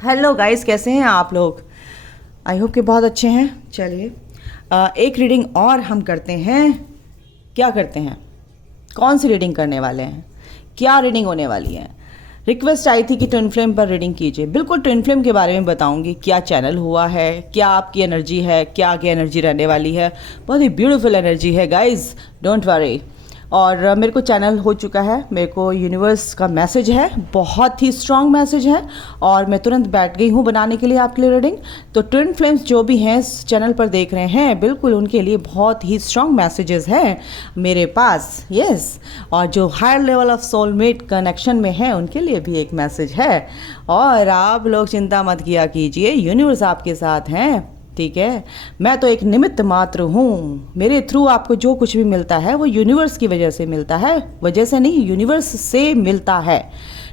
Hello guys, कैसे हैं आप लोग? आई होप कि बहुत अच्छे हैं। चलिए एक रीडिंग और हम करते हैं। क्या करते हैं? कौन सी रीडिंग करने वाले हैं? क्या रीडिंग होने वाली है? रिक्वेस्ट आई थी कि ट्विन फ्लेम पर रीडिंग कीजिए। बिल्कुल ट्विन फ्लेम के बारे में बताऊंगी। क्या चैनल हुआ है, क्या आपकी एनर्जी है, क्या आगे एनर्जी रहने वाली है। बहुत ही ब्यूटीफुल एनर्जी है गाइस, डोंट वरी। और मेरे को चैनल हो चुका है, मेरे को यूनिवर्स का मैसेज है, बहुत ही स्ट्रॉन्ग मैसेज है और मैं तुरंत बैठ गई हूँ बनाने के लिए आपके लिए रीडिंग। तो ट्विन फ्लेम्स जो भी हैं इस चैनल पर देख रहे हैं, बिल्कुल उनके लिए बहुत ही स्ट्रॉन्ग मैसेजेस हैं मेरे पास। यस, और जो higher level of soulmate connection में है उनके लिए भी एक मैसेज है। और आप लोग चिंता मत किया कीजिए, यूनिवर्स आपके साथ हैं, ठीक है। मैं तो एक निमित्त मात्र हूँ। मेरे थ्रू आपको जो कुछ भी मिलता है वो यूनिवर्स की वजह से मिलता है, वजह से नहीं, यूनिवर्स से मिलता है,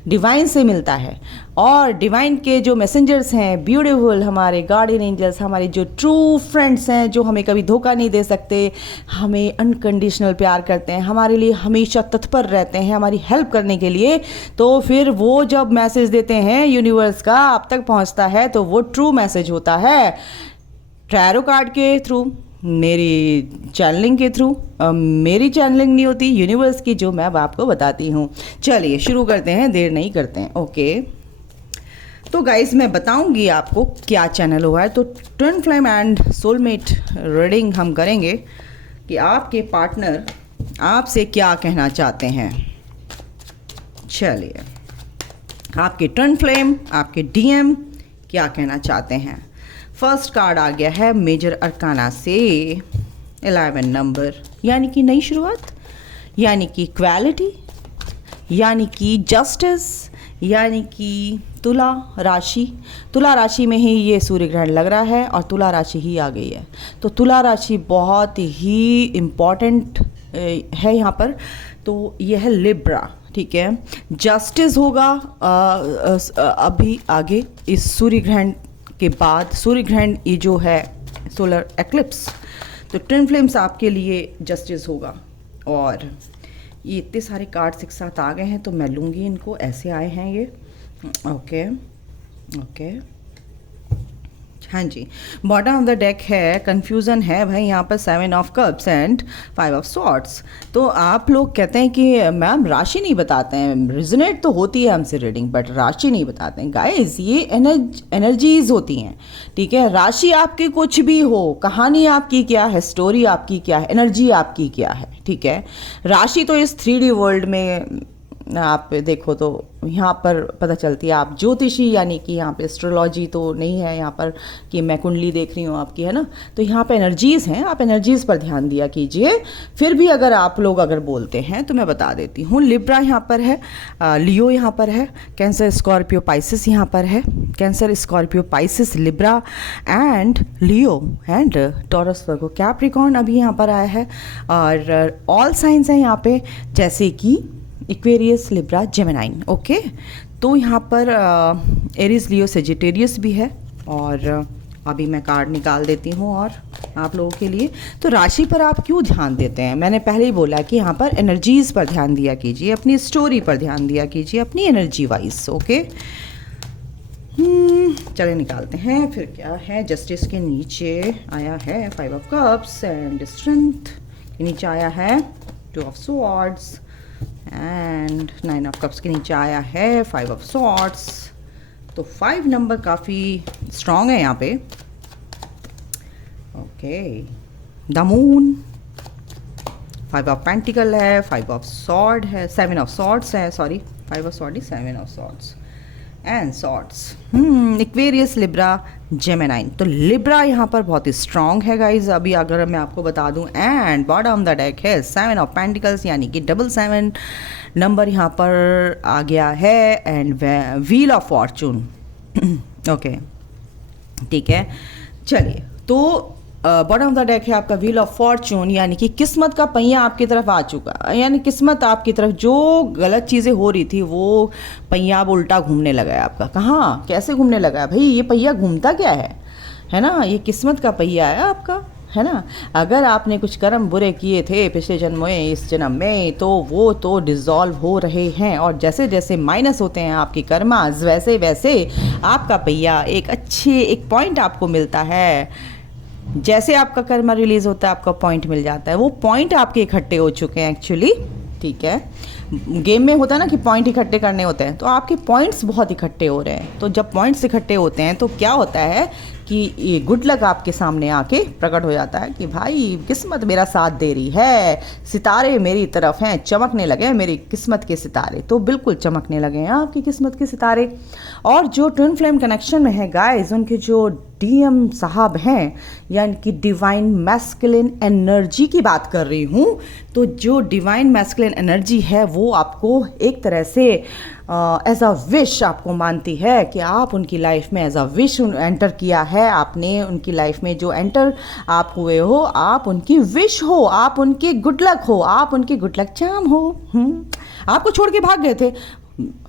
डिवाइन से मिलता है। और डिवाइन के जो मैसेंजर्स हैं, ब्यूटीफुल हमारे गार्डियन एंजल्स, हमारे जो ट्रू फ्रेंड्स हैं, जो हमें कभी धोखा नहीं दे सकते, हमें अनकंडीशनल प्यार करते हैं, हमारे लिए हमेशा तत्पर रहते हैं हमारी हेल्प करने के लिए। तो फिर वो जब मैसेज देते हैं यूनिवर्स का आप तक पहुंचता है तो वो ट्रू मैसेज होता है। टैरो कार्ड के थ्रू, मेरी चैनलिंग के थ्रू, मेरी चैनलिंग नहीं होती, यूनिवर्स की, जो मैं अब आपको बताती हूँ। चलिए शुरू करते हैं, देर नहीं करते हैं। ओके, तो गाइस मैं बताऊंगी आपको क्या चैनल हुआ है। तो twin flame and soulmate reading हम करेंगे कि आपके पार्टनर आपसे क्या कहना चाहते हैं। चलिए, आपके ट्विन फ्लेम, आपके डीएम क्या कहना चाहते हैं। फर्स्ट कार्ड आ गया है मेजर अरकाना से 11 नंबर, यानी कि नई शुरुआत, यानी कि इक्वालिटी, यानी कि जस्टिस, यानी कि तुला राशि। तुला राशि में ही ये सूर्य ग्रहण लग रहा है और तुला राशि ही आ गई है। तो तुला राशि बहुत ही इम्पॉर्टेंट है यहाँ पर। तो यह है लिब्रा, ठीक है। जस्टिस होगा अभी आगे इस सूर्य ग्रहण के बाद। सूर्य ग्रहण ये जो है सोलर एक्लिप्स, तो ट्विन फ्लेम्स आपके लिए जस्टिस होगा। और ये इतने सारे कार्ड्स एक साथ आ गए हैं तो मैं लूँगी इनको, ऐसे आए हैं ये। ओके ओके, हाँ जी। बॉटम ऑफ द डेक है, कंफ्यूजन है भाई यहाँ पर, 7 of cups and 5 of swords. तो आप लोग कहते हैं कि मैम राशि नहीं बताते हैं, रिजोनेट तो होती है हमसे रीडिंग बट राशि नहीं बताते हैं। गाइस ये एनर्जीज होती हैं, ठीक है। राशि आपकी कुछ भी हो, कहानी आपकी क्या है, स्टोरी आपकी क्या है, एनर्जी आपकी क्या है, ठीक है। राशि तो इस 3D वर्ल्ड में आप देखो तो यहाँ पर पता चलती है। आप ज्योतिषी यानी कि यहाँ पे एस्ट्रोलॉजी तो नहीं है यहाँ पर कि मैं कुंडली देख रही हूँ आपकी, है ना। तो यहाँ पे एनर्जीज़ हैं, आप एनर्जीज़ पर ध्यान दिया कीजिए। फिर भी अगर आप लोग अगर बोलते हैं तो मैं बता देती हूँ। लिब्रा यहाँ पर है, लियो यहाँ पर है, कैंसर स्कॉर्पियो पाइसिस यहाँ पर है, cancer Scorpio Pisces Libra and Leo and Taurus Virgo Capricorn अभी यहाँ पर आया है। और ऑल साइंस हैं यहाँ पे, जैसे कि इक्वेरियस, लिब्रा, जेमिनाइन। ओके, तो यहाँ पर एरीज, लियो, सेजिटेरियस भी है। और अभी मैं कार्ड निकाल देती हूँ और आप लोगों के लिए। तो राशि पर आप क्यों ध्यान देते हैं, मैंने पहले ही बोला कि यहाँ पर एनर्जीज़ पर ध्यान दिया कीजिए, अपनी स्टोरी पर ध्यान दिया कीजिए, अपनी एनर्जी वाइज। ओके, चले निकालते हैं फिर क्या है। जस्टिस के नीचे आया है 5 ऑफ कप्स एंड स्ट्रेंथ के नीचे आया है 2 of swords and 9 of cups के नीचे आया है 5 ऑफ स्वॉर्ड्स। तो 5 नंबर काफ़ी स्ट्रॉन्ग है यहाँ पे। Okay, the moon, 5 of pentacle है, 5 ऑफ सॉर्ड है, 7 ऑफ सॉर्ड्स है, sorry 5 of sword, 7 of swords and swords. Aquarius, Libra, Gemini. तो लिब्रा यहाँ पर बहुत ही स्ट्रॉन्ग है गाइज, अभी अगर मैं आपको बता दूँ। एंड बॉटम द डेक है 7 ऑफ पेंटिकल्स, यानी कि 7 नंबर यहाँ पर आ गया है and wheel of Fortune. Okay, ठीक है। चलिए, तो बॉटम ऑफ द डेक है आपका व्हील ऑफ फॉर्चून, यानी कि किस्मत का पहिया आपकी तरफ आ चुका, यानी किस्मत आपकी तरफ, जो गलत चीज़ें हो रही थी वो पहिया अब उल्टा घूमने लगा है आपका। कहाँ, कैसे घूमने लगा है भाई, ये पहिया घूमता क्या है ना, ये किस्मत का पहिया है आपका, है ना। अगर आपने कुछ कर्म बुरे किए थे पिछले जन्म में, इस जन्म में, तो वो तो डिज़ोल्व हो रहे हैं, और जैसे जैसे माइनस होते हैं आपके कर्मास, वैसे वैसे आपका पहिया एक पॉइंट आपको मिलता है। जैसे आपका कर्मा रिलीज़ होता है आपका पॉइंट मिल जाता है, वो पॉइंट आपके इकट्ठे हो चुके हैं एक्चुअली, ठीक है। गेम में होता है ना कि पॉइंट इकट्ठे करने होते हैं, तो आपके पॉइंट्स बहुत इकट्ठे हो रहे हैं। तो जब पॉइंट्स इकट्ठे होते हैं तो क्या होता है कि ये गुड लक आपके सामने आके प्रकट हो जाता है कि भाई किस्मत मेरा साथ दे रही है, सितारे मेरी तरफ हैं, चमकने लगे हैं मेरी किस्मत के सितारे। तो बिल्कुल चमकने लगे हैं आपकी किस्मत के सितारे। और जो ट्विन फ्लेम कनेक्शन में है गाइस, उनके जो डीएम साहब हैं, यानी कि डिवाइन मैस्कुलिन एनर्जी की बात कर रही हूँ, तो जो डिवाइन मैस्कुलिन एनर्जी है वो आपको एक तरह से एज अ विश आपको मानती है कि आप उनकी लाइफ में एज अ विश एंटर किया है। आपने उनकी लाइफ में जो एंटर आप हुए हो, आप उनकी विश हो, आप उनके गुड लक हो, आप उनके गुड लक चार्म हो। आपको छोड़ के भाग गए थे,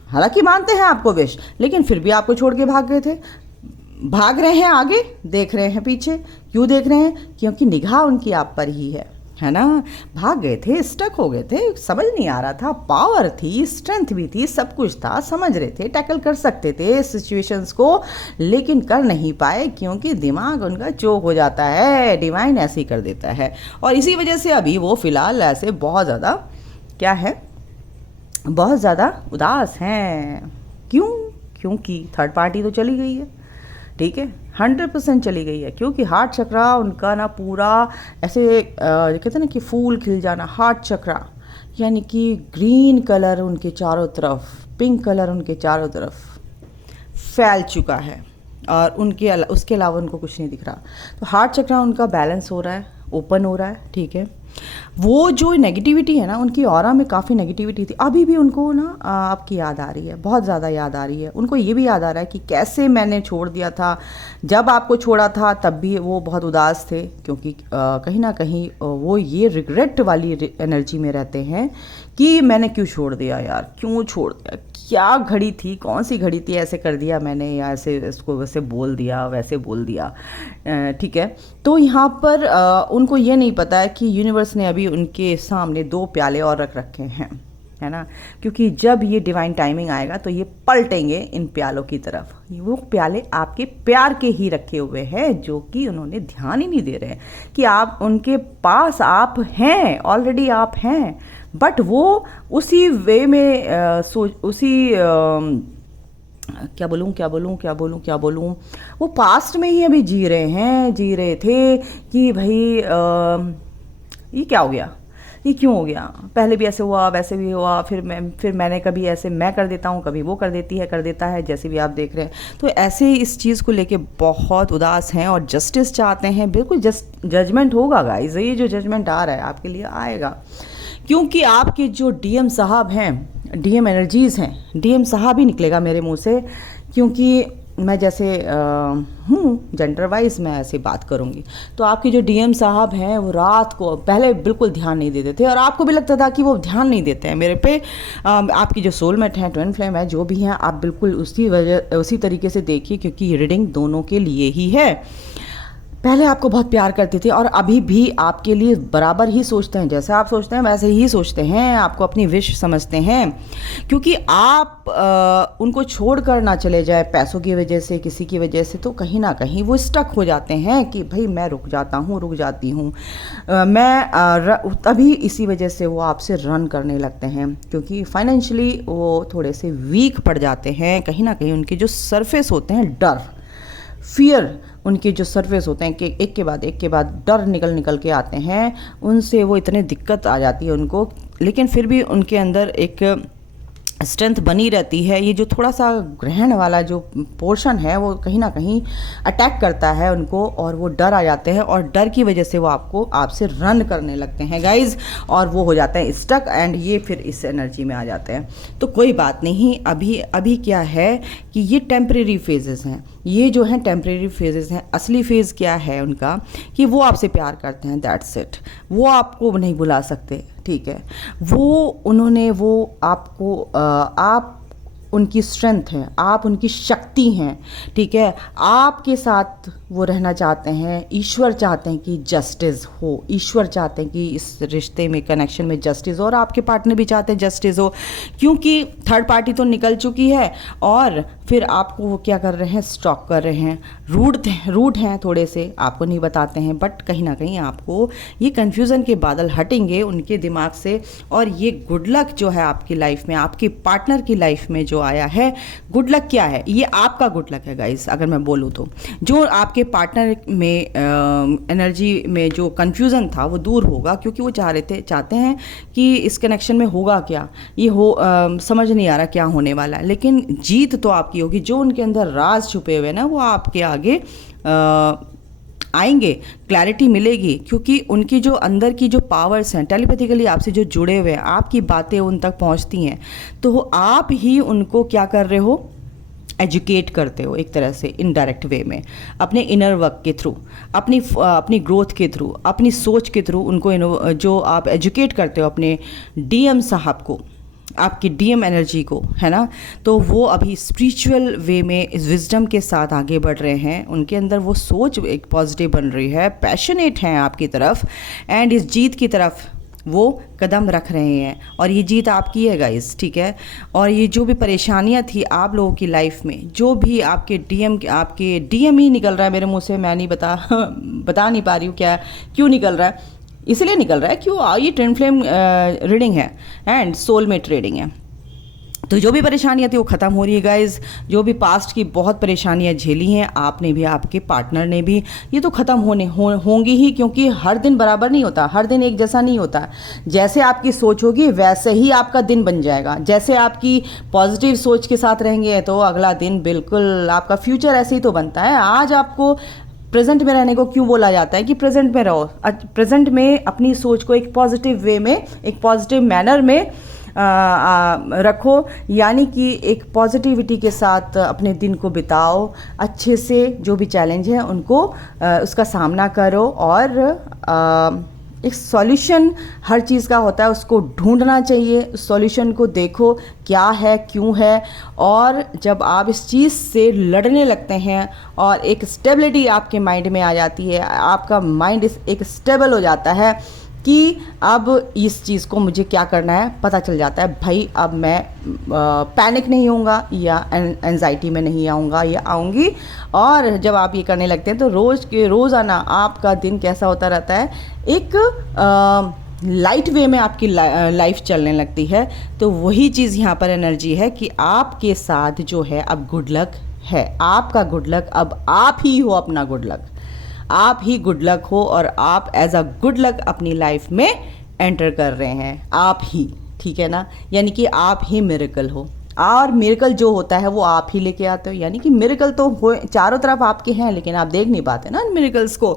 हालांकि मानते हैं आपको विश, लेकिन फिर भी आपको छोड़ के भाग गए थे। भाग रहे हैं आगे, देख रहे हैं पीछे। क्यों देख रहे हैं? क्योंकि निगाह उनकी आप पर ही है ना। भाग गए थे, स्टक हो गए थे, समझ नहीं आ रहा था, पावर थी, स्ट्रेंथ भी थी, सब कुछ था, समझ रहे थे, टैकल कर सकते थे सिचुएशंस को, लेकिन कर नहीं पाए क्योंकि दिमाग उनका चोक हो जाता है। डिवाइन ऐसे ही कर देता है, और इसी वजह से अभी वो फिलहाल ऐसे बहुत ज़्यादा क्या है, बहुत ज़्यादा उदास हैं। क्यों? क्योंकि थर्ड पार्टी तो चली गई है, ठीक है, 100% चली गई है। क्योंकि हार्ट चक्रा उनका ना पूरा ऐसे कहते हैं ना कि फूल खिल जाना, हार्ट चक्रा, यानी कि ग्रीन कलर उनके चारों तरफ, पिंक कलर उनके चारों तरफ फैल चुका है, और उसके अलावा उनको कुछ नहीं दिख रहा। तो हार्ट चक्रा उनका बैलेंस हो रहा है, ओपन हो रहा है, ठीक है। वो जो नेगेटिविटी है ना, उनकी ऑरा में काफ़ी नेगेटिविटी थी, अभी भी उनको ना आपकी याद आ रही है, बहुत ज़्यादा याद आ रही है। उनको ये भी याद आ रहा है कि कैसे मैंने छोड़ दिया था, जब आपको छोड़ा था तब भी वो बहुत उदास थे, क्योंकि कहीं ना कहीं वो ये रिग्रेट वाली एनर्जी में रहते हैं कि मैंने क्यों छोड़ दिया यार, क्यों छोड़ दिया, क्या घड़ी थी, कौन सी घड़ी थी, ऐसे कर दिया मैंने, या ऐसे इसको वैसे बोल दिया, वैसे बोल दिया, ठीक है। तो यहाँ पर उनको ये नहीं पता है कि यूनिवर्स ने अभी उनके सामने 2 प्याले और रख रखे हैं, है ना। क्योंकि जब ये डिवाइन टाइमिंग आएगा तो ये पलटेंगे इन प्यालों की तरफ। वो प्याले आपके प्यार के ही रखे हुए हैं, जो कि उन्होंने ध्यान ही नहीं दे रहे हैं कि आप उनके पास, आप हैं ऑलरेडी, आप हैं, बट वो उसी वे में क्या बोलूँ, वो पास्ट में ही अभी जी रहे थे कि भाई ये क्या हो गया, ये क्यों हो गया, पहले भी ऐसे हुआ, वैसे भी हुआ, फिर मैंने कभी ऐसे मैं कर देता हूँ, कभी वो कर देता है, जैसे भी आप देख रहे हैं। तो ऐसे इस चीज़ को लेके बहुत उदास हैं और जस्टिस चाहते हैं। बिल्कुल जजमेंट होगा गाइस, ये जो जजमेंट आ रहा है आपके लिए आएगा, क्योंकि आपके जो डीएम साहब हैं, डीएम एनर्जीज़ हैं, डीएम साहब ही निकलेगा मेरे मुंह से, क्योंकि मैं जैसे जेंडर वाइज मैं ऐसे बात करूँगी। तो आपके जो डीएम साहब हैं वो रात को पहले बिल्कुल ध्यान नहीं देते थे, और आपको भी लगता था कि वो ध्यान नहीं देते हैं मेरे पे। आपकी जो सोलमेट हैं, ट्विन फ्लेम है, जो भी हैं, आप बिल्कुल उसी तरीके से देखिए, क्योंकि ये रीडिंग दोनों के लिए ही है। पहले आपको बहुत प्यार करते थे और अभी भी आपके लिए बराबर ही सोचते हैं, जैसे आप सोचते हैं वैसे ही सोचते हैं, आपको अपनी विश समझते हैं, क्योंकि आप उनको छोड़कर ना चले जाए पैसों की वजह से, किसी की वजह से, तो कहीं ना कहीं वो स्टक हो जाते हैं कि भाई मैं रुक जाती हूँ तभी इसी वजह से वो आपसे रन करने लगते हैं, क्योंकि फाइनेंशियली वो थोड़े से वीक पड़ जाते हैं। कहीं ना कहीं उनके जो सरफेस होते हैं, डर, फियर, उनके जो सरफेस होते हैं कि एक के बाद डर निकल के आते हैं, उनसे वो इतने दिक्कत आ जाती है उनको, लेकिन फिर भी उनके अंदर एक स्ट्रेंथ बनी रहती है। ये जो थोड़ा सा ग्रहण वाला जो पोर्शन है वो कहीं ना कहीं अटैक करता है उनको, और वो डर आ जाते हैं, और डर की वजह से वो आपसे रन करने लगते हैं गाइज, और वो हो जाते हैं स्टक, एंड ये फिर इस एनर्जी में आ जाते हैं। तो कोई बात नहीं, अभी क्या है कि ये टेम्परेरी फेजेस हैं, ये जो हैं टेम्परेरी फेजेस हैं। असली फेज़ क्या है उनका कि वो आपसे प्यार करते हैं, दैट्स इट। वो आपको नहीं बुला सकते, ठीक है। वो आपको आप उनकी स्ट्रेंथ है, आप उनकी शक्ति हैं, ठीक है। आपके साथ वो रहना चाहते हैं, ईश्वर चाहते हैं कि जस्टिस हो, ईश्वर चाहते हैं कि इस रिश्ते में, कनेक्शन में जस्टिस हो, और आपके पार्टनर भी चाहते हैं जस्टिस हो, क्योंकि थर्ड पार्टी तो निकल चुकी है और फिर आपको वो क्या कर रहे हैं, स्टॉक कर रहे हैं, रूड हैं थोड़े से, आपको नहीं बताते हैं, बट कहीं ना कहीं आपको ये कन्फ्यूज़न के बादल हटेंगे उनके दिमाग से, और ये गुड लक जो है आपकी लाइफ में, आपके पार्टनर की लाइफ में जो आया है, गुड लक क्या है, ये आपका गुड लक है गाइस। अगर मैं बोलूँ तो जो आपके पार्टनर में एनर्जी में जो कन्फ्यूज़न था वो दूर होगा, क्योंकि वो चाहते हैं कि इस कनेक्शन में होगा क्या, ये समझ नहीं आ रहा क्या होने वाला है, लेकिन जीत तो आपकी होगी। जो उनके अंदर राज छुपे हुए ना, वो आपके आगे आएंगे, क्लैरिटी मिलेगी, क्योंकि उनकी जो अंदर की जो पावर्स हैं, टेलीपैथिकली आपसे जो जुड़े हुए हैं, आपकी बातें उन तक पहुंचती हैं, तो आप ही उनको क्या कर रहे हो, एजुकेट करते हो एक तरह से, इनडायरेक्ट वे में, अपने इनर वर्क के थ्रू, अपनी ग्रोथ के थ्रू, अपनी सोच के थ्रू उनको जो आप एजुकेट करते हो अपने डीएम साहब को, आपकी डीएम एनर्जी को, है ना। तो वो अभी स्पिरिचुअल वे में इस विजडम के साथ आगे बढ़ रहे हैं, उनके अंदर वो सोच एक पॉजिटिव बन रही है, पैशनेट हैं आपकी तरफ, एंड इस जीत की तरफ वो कदम रख रहे हैं, और ये जीत आपकी है गाइस, ठीक है। और ये जो भी परेशानियां थी आप लोगों की लाइफ में, जो भी आपके डीएम ही निकल रहा है मेरे मुंह से, मैं नहीं बता नहीं पा रही हूँ क्या क्यों निकल रहा है, इसलिए निकल रहा है क्यों, ये ट्विन फ्लेम रीडिंग है एंड सोलमेट रीडिंग है। तो जो भी परेशानियाँ थी वो ख़त्म हो रही है गाइज, जो भी पास्ट की बहुत परेशानियाँ झेली हैं आपने भी, आपके पार्टनर ने भी, ये तो ख़त्म होंगी ही, क्योंकि हर दिन बराबर नहीं होता, हर दिन एक जैसा नहीं होता। जैसे आपकी सोच होगी वैसे ही आपका दिन बन जाएगा। जैसे आपकी पॉजिटिव सोच के साथ रहेंगे तो अगला दिन बिल्कुल आपका फ्यूचर ऐसे ही तो बनता है। आज आपको प्रेजेंट में रहने को क्यों बोला जाता है कि प्रेजेंट में रहो, प्रेजेंट में अपनी सोच को एक पॉजिटिव वे में, एक पॉजिटिव मैनर में रखो, यानी कि एक पॉजिटिविटी के साथ अपने दिन को बिताओ, अच्छे से जो भी चैलेंज है उनको उसका सामना करो, और एक सॉल्यूशन हर चीज़ का होता है, उसको ढूंढना चाहिए, उस सॉल्यूशन को देखो क्या है, क्यों है, और जब आप इस चीज़ से लड़ने लगते हैं और एक स्टेबिलिटी आपके माइंड में आ जाती है, आपका माइंड एक स्टेबल हो जाता है कि अब इस चीज़ को मुझे क्या करना है पता चल जाता है, भाई अब मैं पैनिक नहीं होऊंगा या एंजाइटी में नहीं आऊँगा या आऊँगी। और जब आप ये करने लगते हैं तो रोज़ाना आपका दिन कैसा होता रहता है, एक लाइट वे में आपकी लाइफ चलने लगती है। तो वही चीज़ यहाँ पर एनर्जी है कि आपके साथ जो है अब गुड लक है, आपका गुड लक, अब आप ही हो अपना गुड लक, आप ही गुड लक हो, और आप एज अ गुड लक अपनी लाइफ में एंटर कर रहे हैं, आप ही, ठीक है ना। यानी कि आप ही मिरेकल हो, और मिरेकल जो होता है वो आप ही लेके आते हो। यानी कि मिरेकल तो हो चारों तरफ आपके हैं, लेकिन आप देख नहीं पाते ना मिरेकल्स को,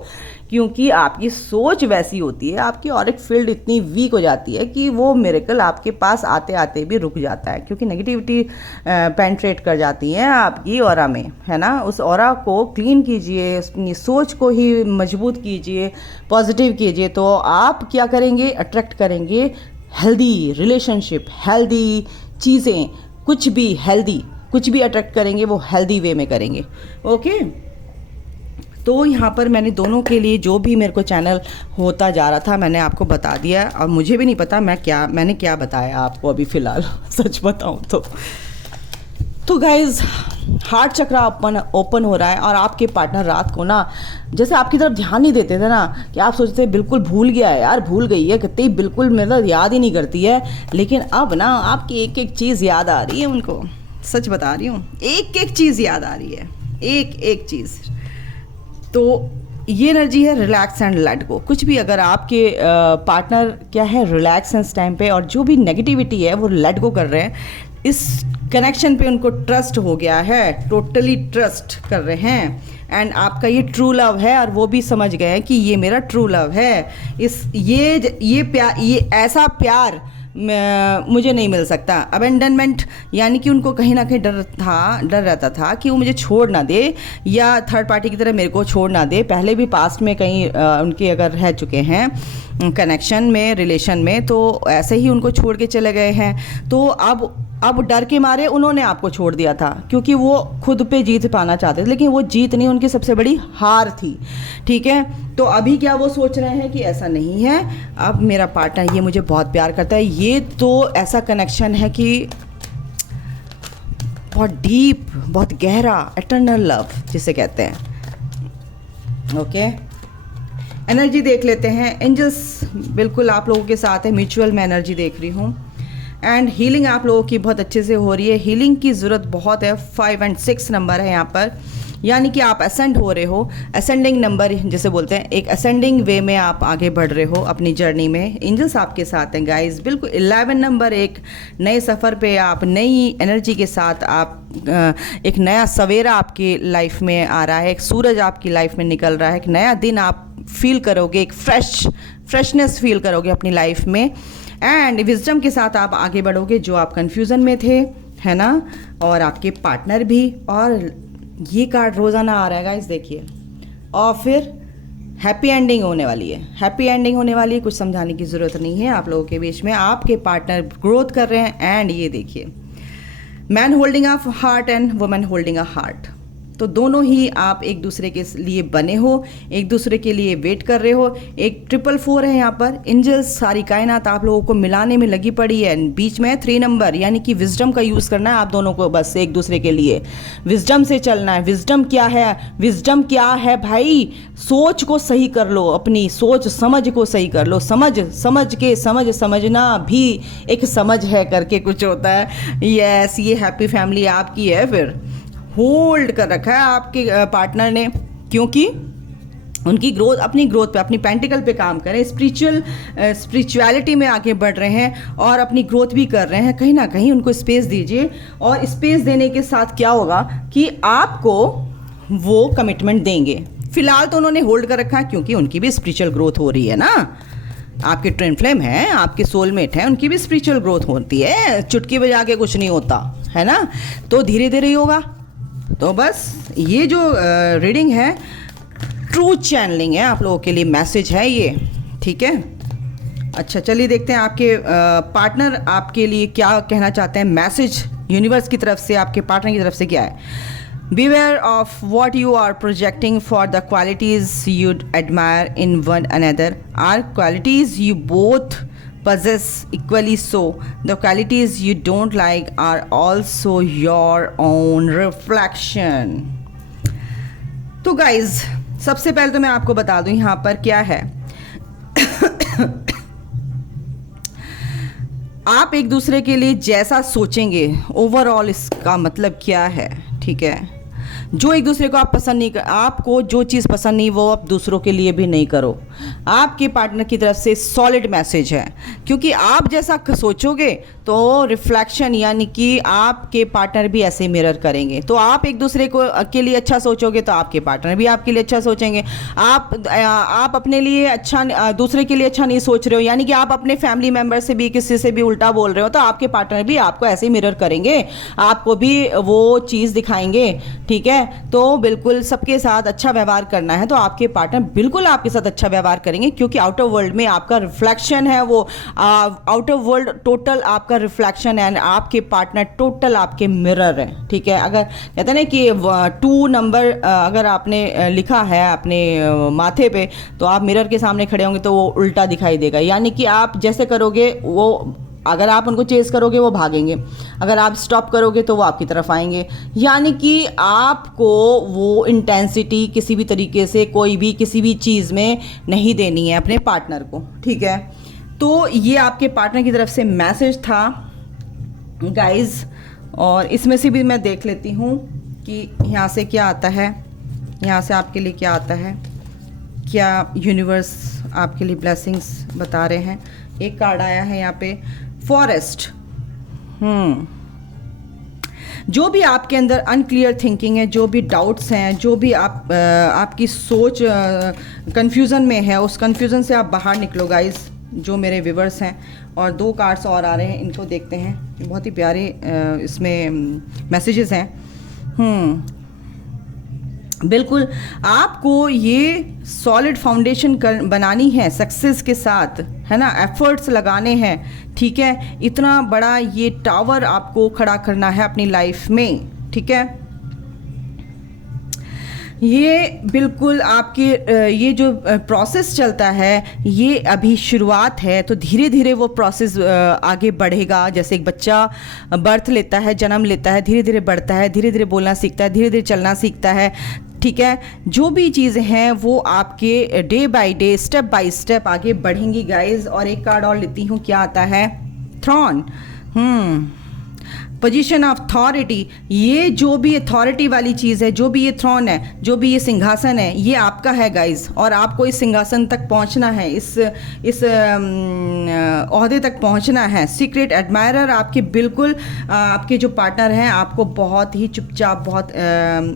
क्योंकि आपकी सोच वैसी होती है, आपकी ऑरिक फील्ड इतनी वीक हो जाती है कि वो मिरेकल आपके पास आते आते भी रुक जाता है, क्योंकि नेगेटिविटी पेंट्रेट कर जाती है आपकी ऑरा में, है ना। उस ऑरा को क्लीन कीजिए, अपनी सोच को ही मजबूत कीजिए, पॉजिटिव कीजिए, तो आप क्या करेंगे, अट्रैक्ट करेंगे हेल्दी रिलेशनशिप, हेल्दी चीज़ें, कुछ भी हेल्दी, कुछ भी अट्रैक्ट करेंगे वो हेल्दी वे में करेंगे। ओके, तो यहाँ पर मैंने दोनों के लिए जो भी मेरे को चैनल होता जा रहा था मैंने आपको बता दिया, और मुझे भी नहीं पता मैंने क्या बताया आपको अभी फ़िलहाल सच बताऊँ तो गाइज़ हार्ट चक्रा ओपन हो रहा है, और आपके पार्टनर रात को ना जैसे आपकी तरफ ध्यान नहीं देते थे ना, कि आप सोचते थे बिल्कुल भूल गया है यार, भूल गई है कितनी, बिल्कुल मतलब याद ही नहीं करती है, लेकिन अब ना आपकी एक एक चीज़ याद आ रही है उनको, सच बता रही हूँ, एक एक चीज़ याद आ रही है, एक एक चीज़। तो ये एनर्जी है रिलैक्स एंड लेट गो। कुछ भी अगर आपके पार्टनर क्या है, रिलैक्स है इस टाइम पे, और जो भी नेगेटिविटी है वो लेट गो कर रहे हैं, इस कनेक्शन पे उनको ट्रस्ट हो गया है, टोटली ट्रस्ट कर रहे हैं, एंड आपका ये ट्रू लव है, और वो भी समझ गए हैं कि ये मेरा ट्रू लव है, ये प्यार, ये ऐसा प्यार मुझे नहीं मिल सकता। अबेंडनमेंट यानी कि उनको कहीं ना कहीं डर रहता था कि वो मुझे छोड़ ना दे, या थर्ड पार्टी की तरह मेरे को छोड़ ना दे। पहले भी पास्ट में कहीं उनके अगर रह चुके हैं कनेक्शन में, रिलेशन में, तो ऐसे ही उनको छोड़ के चले गए हैं। तो अब अब डर के मारे उन्होंने आपको छोड़ दिया था, क्योंकि वो खुद पे जीत पाना चाहते थे, लेकिन वो जीत नहीं, उनकी सबसे बड़ी हार थी। ठीक है, तो अभी क्या वो सोच रहे हैं कि ऐसा नहीं है, अब मेरा पार्टनर ये मुझे बहुत प्यार करता है, ये तो ऐसा कनेक्शन है कि बहुत डीप, बहुत गहरा, एटर्नल लव जिसे कहते हैं। ओके, एनर्जी देख लेते हैं। एंजल्स बिल्कुल आप लोगों के साथ है, म्यूचुअल में एनर्जी देख रही हूँ। एंड हीलिंग आप लोगों की बहुत अच्छे से हो रही है। हीलिंग की ज़रूरत बहुत है। 5 और 6 नंबर है यहाँ पर, यानी कि आप असेंड हो रहे हो। असेंडिंग नंबर जिसे बोलते हैं, एक असेंडिंग वे में आप आगे बढ़ रहे हो अपनी जर्नी में। एंजल्स आपके साथ हैं गाइस, बिल्कुल। 11 नंबर, एक नए सफ़र पे आप, नई एनर्जी के साथ आप, एक नया सवेरा आपकी लाइफ में आ रहा है, एक सूरज आपकी लाइफ में निकल रहा है, एक नया दिन आप फील करोगे, एक फ्रेशनेस फील करोगे अपनी लाइफ में। एंड विजडम के साथ आप आगे बढ़ोगे, जो आप कन्फ्यूज़न में थे, है ना, और आपके पार्टनर भी। और ये कार्ड रोज़ाना आ रहा है गाइस, देखिए। और फिर हैप्पी एंडिंग होने वाली है, हैप्पी एंडिंग होने वाली है। कुछ समझाने की ज़रूरत नहीं है आप लोगों के बीच में। आपके पार्टनर ग्रोथ कर रहे हैं। एंड ये देखिए, man holding a heart and women holding a heart, तो दोनों ही आप एक दूसरे के लिए बने हो, एक दूसरे के लिए वेट कर रहे हो। एक 444 है यहाँ पर। एंजल्स, सारी कायनात आप लोगों को मिलाने में लगी पड़ी है। बीच में 3 नंबर, यानी कि विजडम का यूज़ करना है आप दोनों को, बस एक दूसरे के लिए विजडम से चलना है। विजडम क्या है? विजडम क्या है भाई? सोच को सही कर लो, अपनी सोच समझ को सही कर लो। समझना भी एक समझ है करके कुछ होता है। यस, ये हैप्पी फैमिली आपकी है। फिर होल्ड कर रखा है आपके पार्टनर ने, क्योंकि उनकी ग्रोथ, अपनी ग्रोथ पे, अपनी पेंटिकल पे काम करें, स्पिरिचुअलिटी में आगे बढ़ रहे हैं और अपनी ग्रोथ भी कर रहे हैं। कहीं ना कहीं उनको स्पेस दीजिए, और स्पेस देने के साथ क्या होगा कि आपको वो कमिटमेंट देंगे। फिलहाल तो उन्होंने होल्ड कर रखा है, क्योंकि उनकी भी स्पिरिचुअल ग्रोथ हो रही है ना। आपके ट्विन फ्लेम है, आपके सोलमेट हैं, उनकी भी स्पिरिचुअल ग्रोथ होती है। चुटकी बजा के कुछ नहीं होता है ना, तो धीरे धीरे ही होगा। तो बस ये जो रीडिंग है, ट्रू चैनलिंग है आप लोगों के लिए, मैसेज है ये। ठीक है, अच्छा चलिए देखते हैं आपके पार्टनर आपके लिए क्या कहना चाहते हैं। मैसेज यूनिवर्स की तरफ से, आपके पार्टनर की तरफ से क्या है? Beware of what you are projecting, for the qualities you admire in one another are qualities you both possess equally, so the qualities you don't like are also your own reflection. तो guys, सबसे पहले तो मैं आपको बता दूं यहाँ पर क्या है। आप एक दूसरे के लिए जैसा सोचेंगे, ओवरऑल इसका मतलब क्या है, ठीक है। जो एक दूसरे को आप पसंद नहीं कर, आपको जो चीज़ पसंद नहीं वो आप दूसरों के लिए भी नहीं करो। आपके पार्टनर की तरफ से सॉलिड मैसेज है, क्योंकि आप जैसा सोचोगे तो रिफ्लेक्शन, यानी कि आपके पार्टनर भी ऐसे मिरर करेंगे। तो आप एक दूसरे को के लिए अच्छा सोचोगे तो आपके पार्टनर भी आपके लिए अच्छा सोचेंगे। आप अपने लिए अच्छा, दूसरे के लिए अच्छा नहीं सोच रहे हो, यानी कि आप अपने फैमिली मेम्बर से भी, किसी से भी उल्टा बोल रहे हो, तो आपके पार्टनर भी आपको ऐसे ही मिरर करेंगे, आपको भी वो चीज़ दिखाएंगे। ठीक है, तो बिल्कुल सबके साथ अच्छा व्यवहार करना है, तो आपके पार्टनर बिल्कुल आपके साथ अच्छा व्यवहार करेंगे, क्योंकि आउटर वर्ल्ड में आपका रिफ्लेक्शन है। वो आउटर वर्ल्ड टोटल आपका रिफ्लेक्शन है, आपके पार्टनर टोटल आपके मिरर है। ठीक है, अगर कहते हैं ना कि 2 नंबर अगर आपने लिखा है अपने माथे पे, तो आप मिरर के सामने खड़े होंगे तो वो उल्टा दिखाई देगा, यानी कि आप जैसे करोगे वो, अगर आप उनको चेस करोगे वो भागेंगे, अगर आप स्टॉप करोगे तो वो आपकी तरफ आएंगे। यानी कि आपको वो इंटेंसिटी किसी भी तरीके से, कोई भी किसी भी चीज़ में नहीं देनी है अपने पार्टनर को। ठीक है, तो ये आपके पार्टनर की तरफ से मैसेज था गाइस, और इसमें से भी मैं देख लेती हूँ कि यहाँ से क्या आता है, यहाँ से आपके लिए क्या आता है, क्या यूनिवर्स आपके लिए ब्लेसिंग्स बता रहे हैं। एक कार्ड आया है यहाँ पे, फॉरेस्ट। जो भी आपके अंदर अनक्लियर थिंकिंग है, जो भी डाउट्स हैं, जो भी आपकी सोच कंफ्यूजन में है, उस कंफ्यूजन से आप बाहर निकलो गाइस, जो मेरे व्यूवर्स हैं। और 2 कार्ड्स और आ रहे हैं, इनको देखते हैं। बहुत ही प्यारे इसमें मैसेजेस हैं। बिल्कुल आपको ये सॉलिड फाउंडेशन बनानी है सक्सेस के साथ, है ना, एफर्ट्स लगाने हैं, ठीक है। इतना बड़ा ये टावर आपको खड़ा करना है अपनी लाइफ में, ठीक है। ये बिल्कुल आपके ये जो प्रोसेस चलता है ये अभी शुरुआत है, तो धीरे धीरे वो प्रोसेस आगे बढ़ेगा। जैसे एक बच्चा बर्थ लेता है, जन्म लेता है, धीरे धीरे बढ़ता है, धीरे धीरे बोलना सीखता है, धीरे धीरे चलना सीखता है, ठीक है। जो भी चीज़ें हैं वो आपके day by day, step by step आगे बढ़ेंगी गाइज। और एक कार्ड और लेती हूँ, क्या आता है, थ्रॉन, पोजीशन ऑफ अथॉरिटी। ये जो भी अथॉरिटी वाली चीज़ है, जो भी ये थ्रोन है, जो भी ये सिंहासन है, ये आपका है गाइज। और आपको इस सिंहासन तक पहुंचना है, इस ओहदे तक पहुंचना है। सीक्रेट एडमायरर आपके बिल्कुल आपके जो पार्टनर हैं आपको बहुत ही चुपचाप बहुत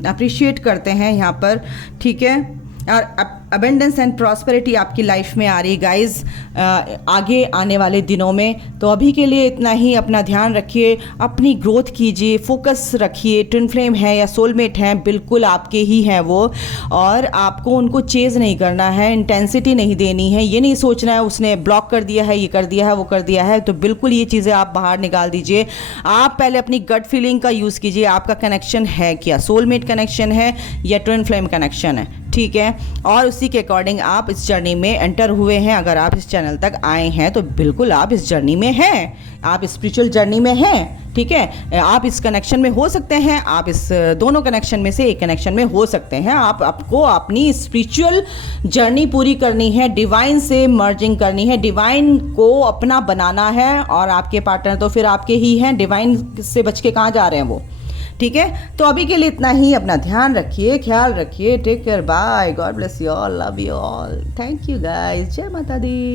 अप्रिशिएट करते हैं यहाँ पर, ठीक है। और अबेंडेंस एंड प्रॉस्पेरिटी आपकी लाइफ में आ रही गाइज आगे आने वाले दिनों में। तो अभी के लिए इतना ही। अपना ध्यान रखिए, अपनी ग्रोथ कीजिए, फोकस रखिए। ट्विन फ्लेम है या सोलमेट हैं, बिल्कुल आपके ही हैं वो, और आपको उनको चेज़ नहीं करना है, इंटेंसिटी नहीं देनी है। ये नहीं सोचना है उसने ब्लॉक कर दिया है, ये कर दिया है, वो कर दिया है। तो बिल्कुल ये चीज़ें आप बाहर निकाल दीजिए। आप पहले अपनी गट फीलिंग का यूज़ कीजिए, आपका कनेक्शन है क्या, सोलमेट कनेक्शन है या ट्विन फ्लेम कनेक्शन है, ठीक है। और उसी के अकॉर्डिंग आप इस जर्नी में एंटर हुए हैं। अगर आप इस चैनल तक आए हैं तो बिल्कुल आप इस जर्नी में हैं, आप स्पिरिचुअल जर्नी में हैं, ठीक है। आप इस कनेक्शन में हो सकते हैं, आप इस दोनों कनेक्शन में से एक कनेक्शन में हो सकते हैं। आपको अपनी स्पिरिचुअल जर्नी पूरी करनी है, डिवाइन से मर्जिंग करनी है, डिवाइन को अपना बनाना है। और आपके पार्टनर तो फिर आपके ही हैं, डिवाइन से बच के कहाँ जा रहे हैं वो, ठीक है। तो अभी के लिए इतना ही। अपना ध्यान रखिए, ख्याल रखिए, take care, bye, God bless you all, love you all, thank you guys, जय माता दी।